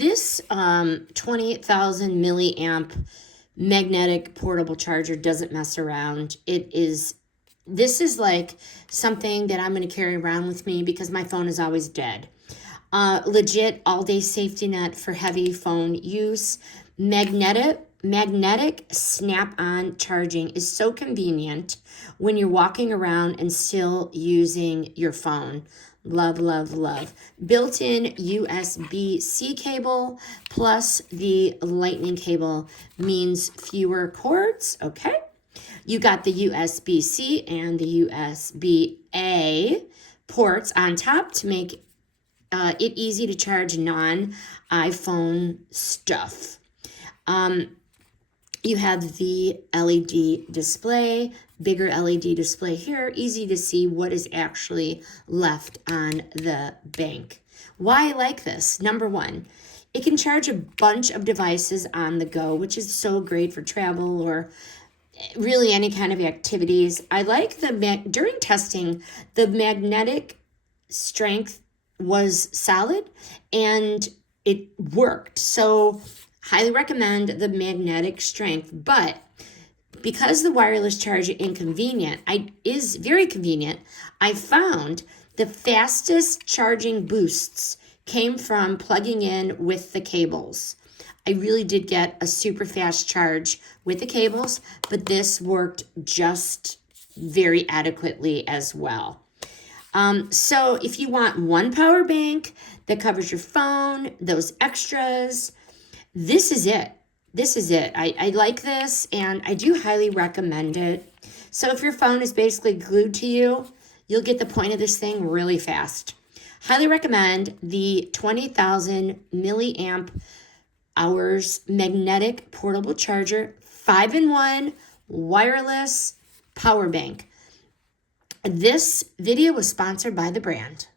This 20,000 milliamp magnetic portable charger doesn't mess around. This is like something that I'm going to carry around with me because my phone is always dead. Legit all-day safety net for heavy phone use. Magnetic snap-on charging is so convenient when you're walking around and still using your phone. Love, love, love. Built-in USB-C cable plus the lightning cable means fewer cords, okay? You got the USB-C and the USB-A ports on top to make it easy to charge non-iPhone stuff. You have the LED display, bigger LED display here, easy to see what is actually left on the bank. Why I like this? Number one, it can charge a bunch of devices on the go, which is so great for travel or really any kind of activities. I like during testing, the magnetic strength was solid and it worked. So highly recommend the magnetic strength, but because the wireless charger is very convenient, I found the fastest charging boosts came from plugging in with the cables. I really did get a super fast charge with the cables, but this worked just very adequately as well. So if you want one power bank that covers your phone, those extras, this is it. This is it. I like this, and I do highly recommend it. So if your phone is basically glued to you, you'll get the point of this thing really fast. Highly recommend the 20,000 milliamp hours magnetic portable charger, 5-in-1 wireless power bank. This video was sponsored by the brand.